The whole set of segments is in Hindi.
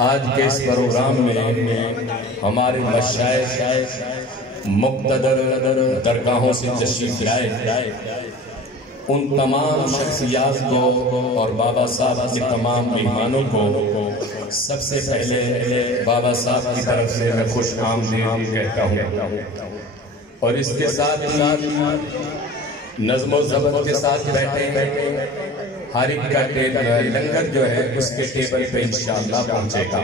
आज के इस प्रोग्राम में हमारे मशाइख मुक़्तदर दरगाहों से तशरीफ लाए, उन तमाम शख्सियात को और बाबा साहब के तमाम मेहमानों को सबसे पहले बाबा साहब की तरफ से मैं खुश आमदीद कहता हूँ। और इसके साथ ही नज़्म ज़ब्त के साथ बैठे हर एक का लंगर जो है उसके टेबल पे इंशाअल्लाह पहुंचेगा।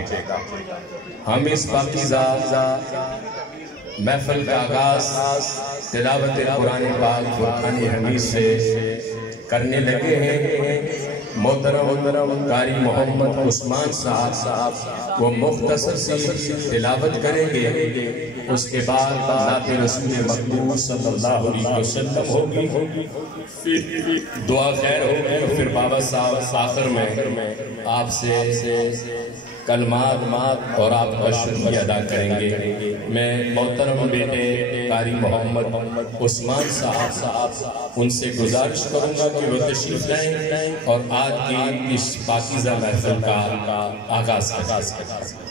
हम इस पाकीज़ा महफिल का आगाज तिलावत कुरान पाक फुरक़ान हमीद से करने लगे हैं। मोहतरम कारी मोहम्मद उस्मान साहब वो मुख्तसर सी तिलावत करेंगे, उसके बाद नाते रसूल मक़बूल सल्लल्लाहु अलैहि वसल्लम होगी, दुआ खैर होगी, फिर बाबा साहब आखिर में आपसे कलमात और आपका शुक्रिया अदा करेंगे। मैं मोहतरम बेटे कारी मोहम्मद उस्मान साहब उनसे गुजारिश करूंगा कि वो तशरीफ लाएं और आज की इस पाकीज़ा महफिल का आगाज करें।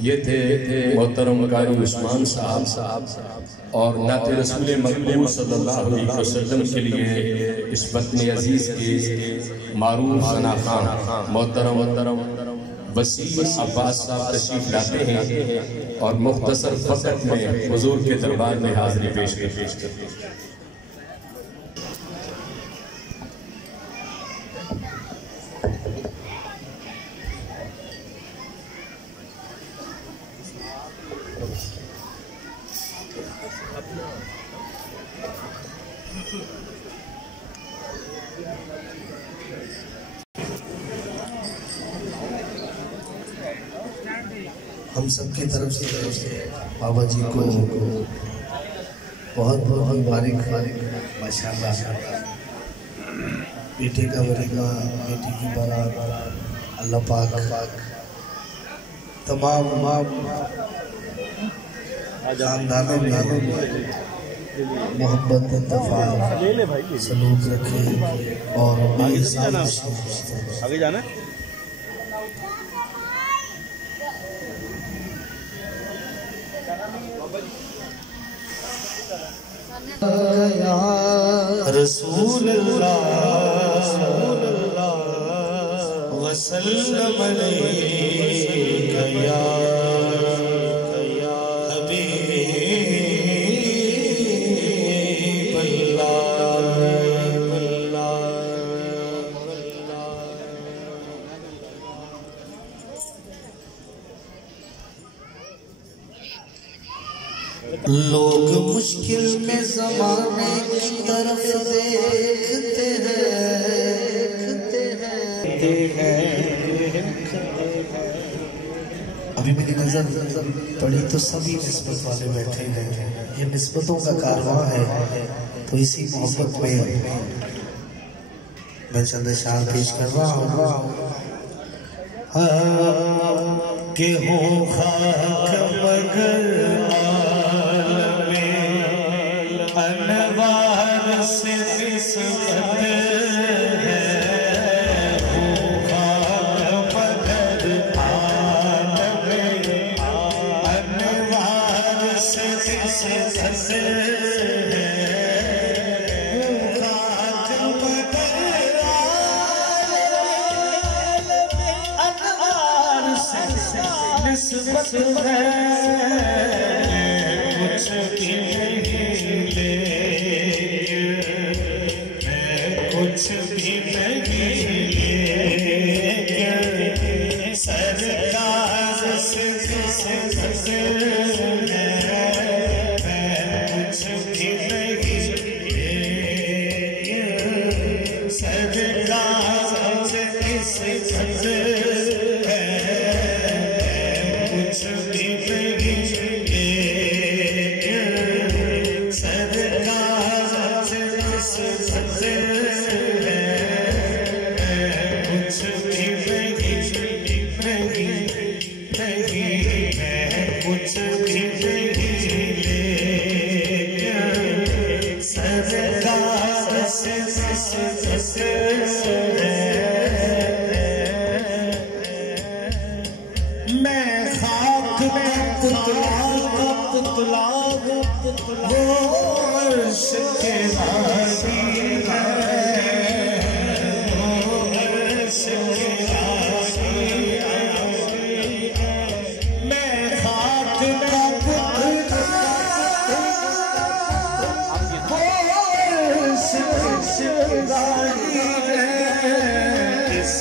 ये थे मोहतरम कारी उस्मान साहब और नाते रसूल मक़बूल सल्लल्लाहु अलैहि वसल्लम के लिए इस वतन अजीज के मारूफ सना खान मोहतरम वसीम अब्बास साहब तशरीफ लाते हैं और मुख्तसर वक़्त में हुजूर के दरबार में हाज़िरी पेश करते हैं। हम सबकी तरफ से बाबा जी को बहुत बहुत मुबारक। माशाल्लाह बेटे का वलीमा, बेटी की बारात, अल्लाह पाक तमाम खानदानों में मोहब्बत इत्तेफाक सलूक रखे और आगे जाना रसूल अल्लाह वसल्लम अलैका या हबीब अल्लाह। लोग मुश्किल में ज़माने की तरफ देखते हैं। अभी मेरी नजर पड़ी तो सभी निस्बत वाले बैठे हैं। ये निस्बतों का कारवां है, तो इसी मोहब्बत में मैं चंद अशआर पेश कर रहा हूँ कि हूँ खाक मगर अनवार से निस्बत है, खाक मगर अनवार से निस्बत है, खाक मगर अनवार से निस्बत है। कुछ भी कुछ भी नहीं लेके सरकार से कुछ भी नहीं लेके सरकार से कुछ भी नहीं लेके सरकार से मैं खाक में पुतला वो अर्श के राजी मैं खाक का पुतला वो अर्श के राजी इस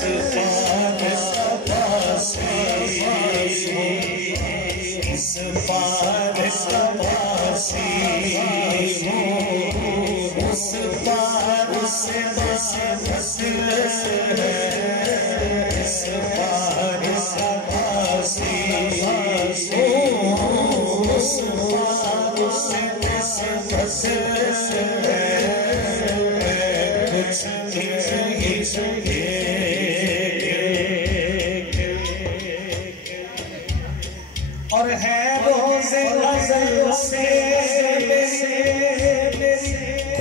पार सपासी उस पार से बस है, इस पार सपासी उस पार से बस है। कुछ भी चाहिए और है रोज़े अज़ल से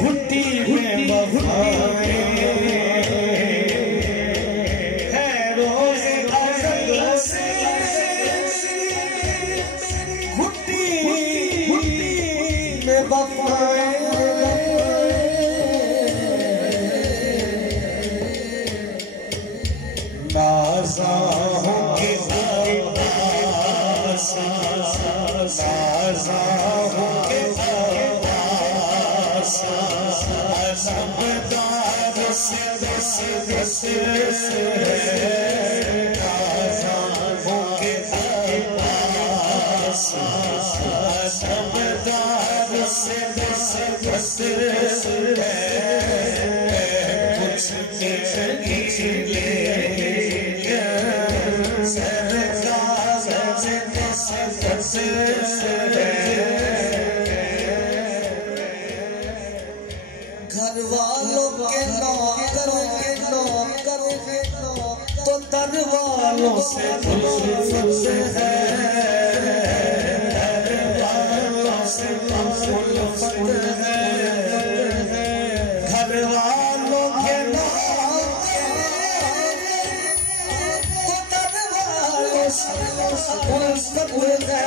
घुटी में वफ़ाएं, है रोज़े अज़ल से घुटी में वफ़ाएं। नाज़ाहों की नाज़ाहों के सबदार से दस नाज़ाहों के सबदार घर वालों के नौकर तो दर वालों से उल्फत है, घर वालों के नौकर तो दर वालों से उल्फत है।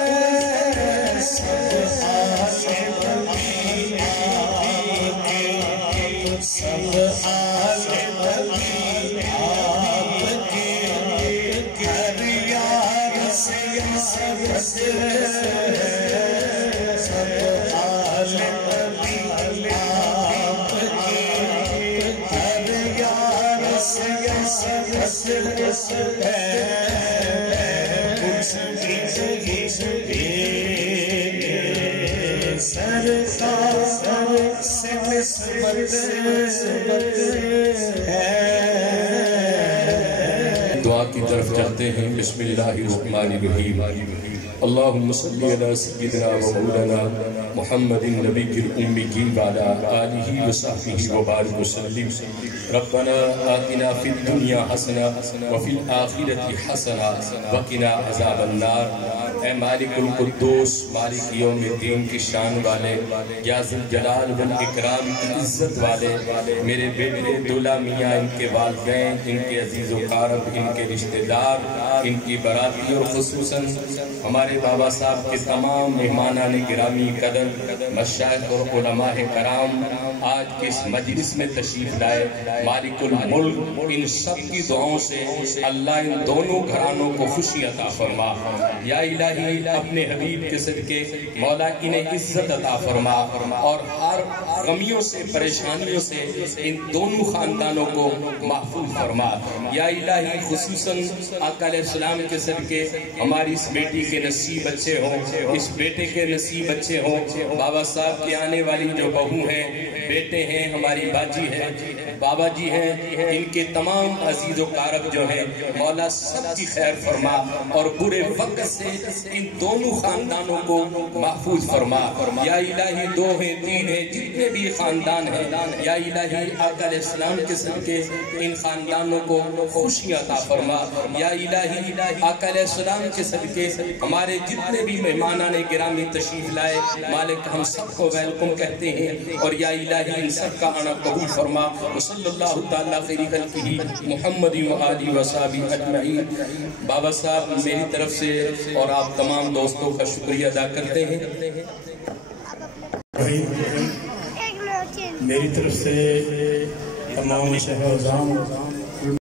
दुआ की तरफ चलते हैं। बिस्मिल्लाहिर्रहमानिर्रहीम। अल्लाहुम्मा सल्ली अला सय्यिदिना व मौलाना मुहम्मदिन नबिय्यिल उम्मी व अला आलिहि व सहबिहि व बारिक वसल्लिम। रब्बना आतिना फिद दुनिया हसना व फिल आखिरति हसना व क़िना अज़ाबन नार। ऐ मालिकुल कुद्दूस मालिक यौमिद्दीन की शान वाले, या ज़ुल जलाल वल इकराम की इज्जत वाले, मेरे बेटे दूल्हा मियाँ, इनके वालिदैन, इनके अजीज़ व क़ारब, इनके रिश्तेदार, इनकी बराती और खुसूसन हमारे बाबा साहब के तमाम मेहमानान गिरामी कदर, मशाइख और उलमाए कराम आज के इस मजलिस में तशरीफ लाए। मालिकुल मुल्क इन सब की दुआओं से अल्लाह इन दोनों घरानों को खुशी अता फरमा। या इलाही अपने हबीब के सदके मौला इन्हें इज्जत अता फरमा और हर गमियों से परेशानियों से इन दोनों खानदानों को महफूज फरमा। या इलाही खुसूसन आका अलैहिस्सलाम के सदके हमारी इस बेटी के नसीब अच्छे हों, इस बेटे के नसीब अच्छे हों। बाबा साहब की आने वाली जो बहू हैं, बेटे हैं, हमारी बाजी है, बाबा जी हैं, इनके तमाम अजीज व कारब जो हैं, मौला सबकी खैर फरमा और बुरे वक्त से इन दोनों खानदानों को महफूज फरमा। या इलाही दो हैं, तीन हैं, जितने भी खानदान हैं, या इलाही आका अलैहिस्सलाम के सदके इन खानदानों को खुशियाँ अता फरमा। या इलाही आका अलैहिस्सलाम के सदके हमारे जितने भी मेहमानान गिरामी तशरीफ लाए, मालिक हम सबको वेलकम कहते हैं और या इलाही इन सब का आना कबूल फरमा। सल्लल्लाहु तआला खैरि खल्क़िही मुहम्मद व आलिहि व सहबिही अजमईन। बाबा साहब मेरी तरफ से और आप तमाम दोस्तों का शुक्रिया अदा करते हैं। मेरी तरफ से तमाम शहरों